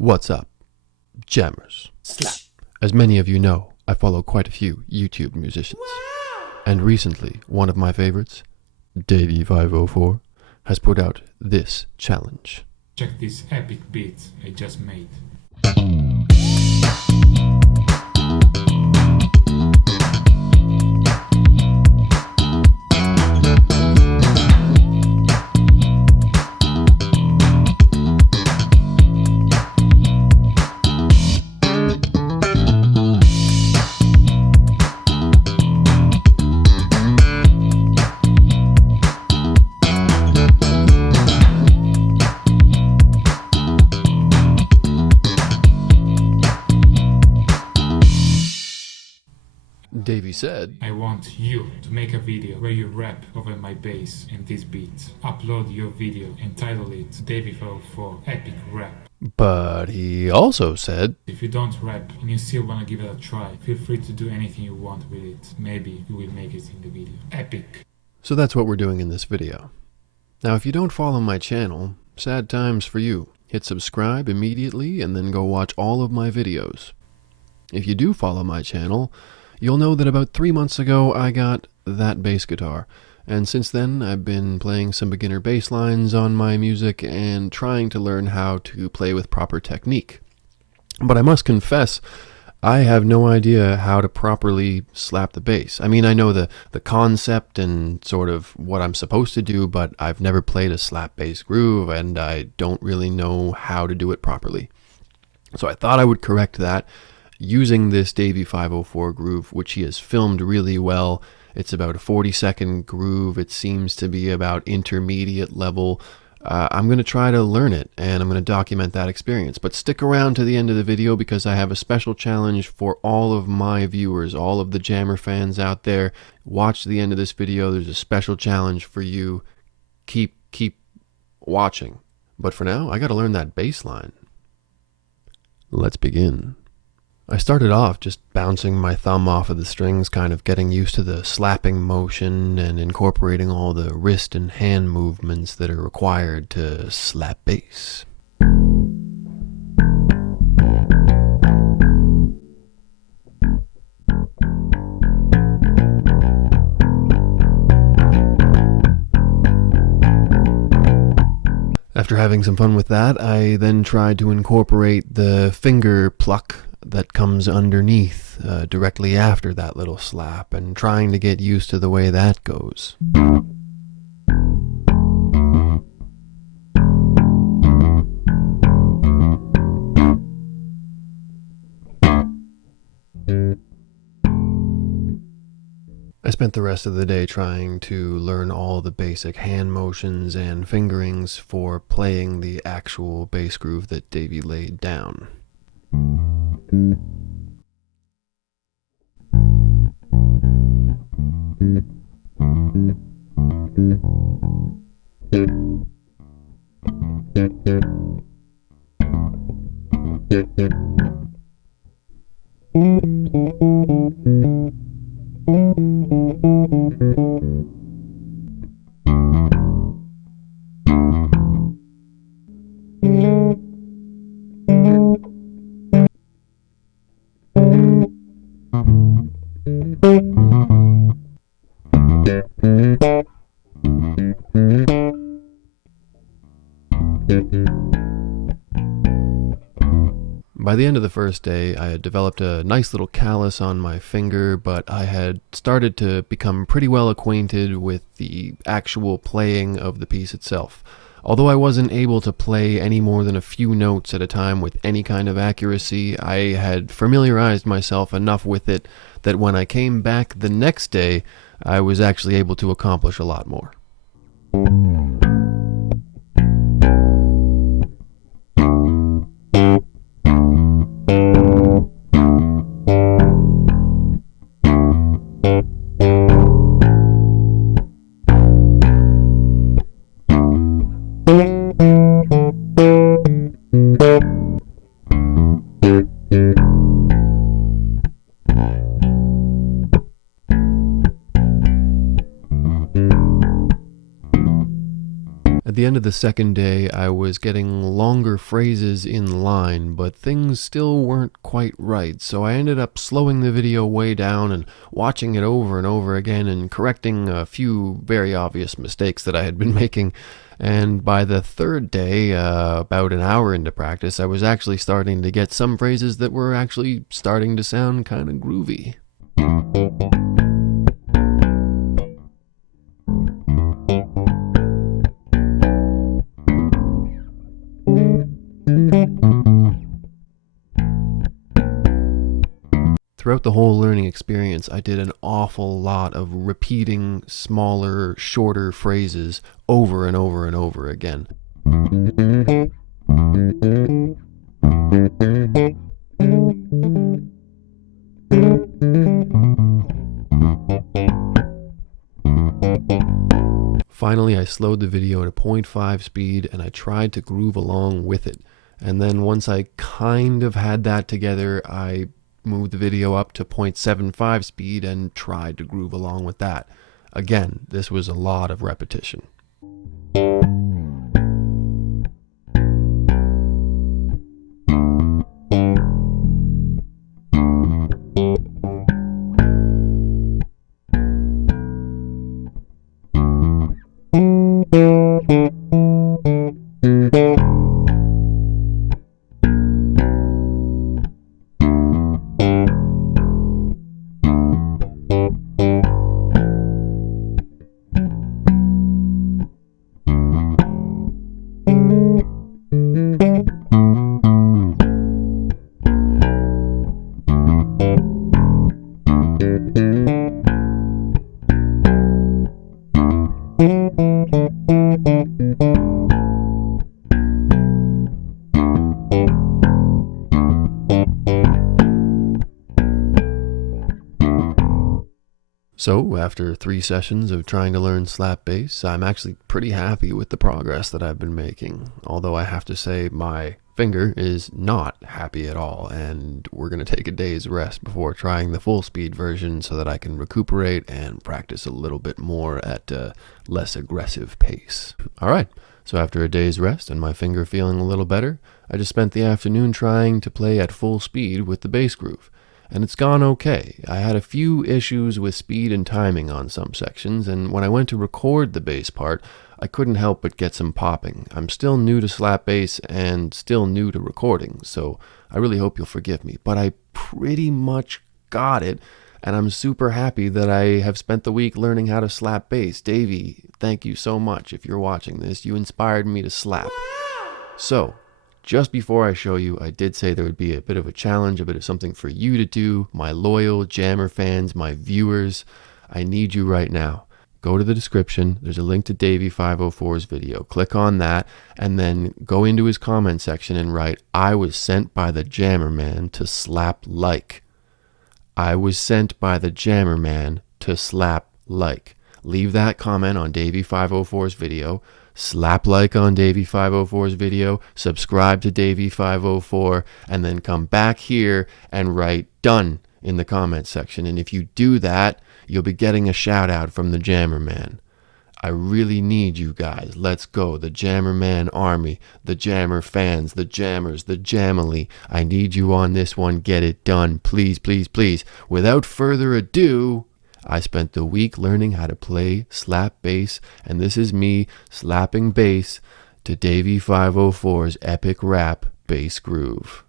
What's up, jammers? Slap. As many of you know, I follow quite a few YouTube musicians. And recently, one of my favorites, Davie504, has put out this challenge. Check this epic beat I just made. Davie said, I want you to make a video where you rap over my bass and this beat. Upload your video and title it Davie504 Epic Rap. but he also said, If you don't rap and you still wanna give it a try, feel free to do anything you want with it. Maybe you will make it in the video. Epic. so that's what we're doing in this video. Now, if you don't follow my channel, sad times for you. Hit subscribe immediately and then go watch all of my videos. If you do follow my channel, you'll know that about 3 months ago I got that bass guitar, and since then I've been playing some beginner bass lines on my music and trying to learn how to play with proper technique. But I must confess, I have no idea how to properly slap the bass. I mean, I know the concept and sort of what I'm supposed to do, but I've never played a slap bass groove and I don't really know how to do it properly. So I thought I would correct that using this Davie504 groove, which he has filmed really well. It's about a 40-second groove. It seems to be about intermediate level. I'm going to try to learn it, and I'm going to document that experience. But stick around to the end of the video because I have a special challenge for all of my viewers, all of the Jammer fans out there. Watch the end of this video. There's a special challenge for you. Keep watching. But for now, I got to learn that bass line. Let's begin. I started off just bouncing my thumb off of the strings, kind of getting used to the slapping motion and incorporating all the wrist and hand movements that are required to slap bass. After having some fun with that, I then tried to incorporate the finger pluck that comes underneath directly after that little slap, and trying to get used to the way that goes. I spent the rest of the day trying to learn all the basic hand motions and fingerings for playing the actual bass groove that Davie laid down. By the end of the first day, I had developed a nice little callus on my finger, but I had started to become pretty well acquainted with the actual playing of the piece itself. Although I wasn't able to play any more than a few notes at a time with any kind of accuracy, I had familiarized myself enough with it that when I came back the next day, I was actually able to accomplish a lot more. end of the second day, I was getting longer phrases in line, but things still weren't quite right, so I ended up slowing the video way down and watching it over and over again and correcting a few very obvious mistakes that I had been making. And by the third day, about an hour into practice, I was actually starting to get some phrases that were actually starting to sound kind of groovy. Throughout the whole learning experience, I did an awful lot of repeating smaller, shorter phrases over and over and over again. Finally, I slowed the video to 0.5 speed and I tried to groove along with it. And then once I kind of had that together, I moved the video up to 0.75 speed and tried to groove along with that. Again, this was a lot of repetition. So, after 3 sessions of trying to learn slap bass, I'm actually pretty happy with the progress that I've been making. Although I have to say my finger is not happy at all, and we're going to take a day's rest before trying the full speed version so that I can recuperate and practice a little bit more at a less aggressive pace. Alright, so after a day's rest and my finger feeling a little better, I just spent the afternoon trying to play at full speed with the bass groove. And it's gone okay. I had a few issues with speed and timing on some sections, and when I went to record the bass part, I couldn't help but get some popping. I'm still new to slap bass and still new to recording, so I really hope you'll forgive me. But I pretty much got it, and I'm super happy that I have spent the week learning how to slap bass. Davie, thank you so much if you're watching this. You inspired me to slap. So, just before I show you, I did say there would be a bit of a challenge, a bit of something for you to do. My loyal Jammer fans, my viewers, I need you right now. Go to the description. There's a link to Davie504's video. Click on that and then go into his comment section and write, "I was sent by the Jammerman to slap like." I was sent by the Jammerman to slap like. Leave that comment on Davie504's video. Slap like on Davie504's video, subscribe to Davie504, and then come back here and write "done" in the comment section. And if you do that, you'll be getting a shout out from the Jammerman. I really need you guys. Let's go. The Jammerman army, the Jammer fans, the Jammers, the Jamily. I need you on this one. Get it done. Please, please, please. Without further ado, I spent the week learning how to play slap bass, and this is me slapping bass to Davie504's epic rap bass groove.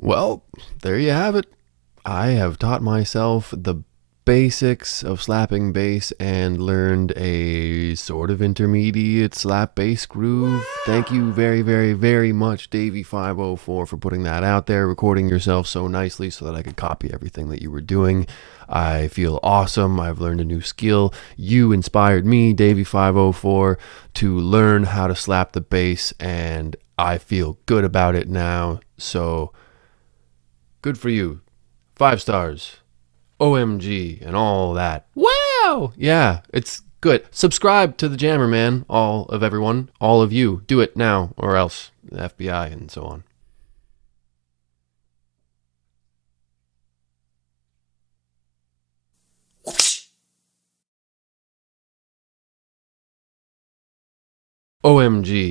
Well, there you have it. I have taught myself the basics of slapping bass and learned a sort of intermediate slap bass groove. Thank you very, very, very much, Davie504, for putting that out there, recording yourself so nicely so that I could copy everything that you were doing. I feel awesome. I've learned a new skill. You inspired me, Davie504, to learn how to slap the bass, and I feel good about it now. So, good for you. 5 stars. OMG and all that. Wow! Yeah, it's good. Subscribe to the Jammerman, all of everyone, all of you. Do it now, or else the FBI and so on. OMG.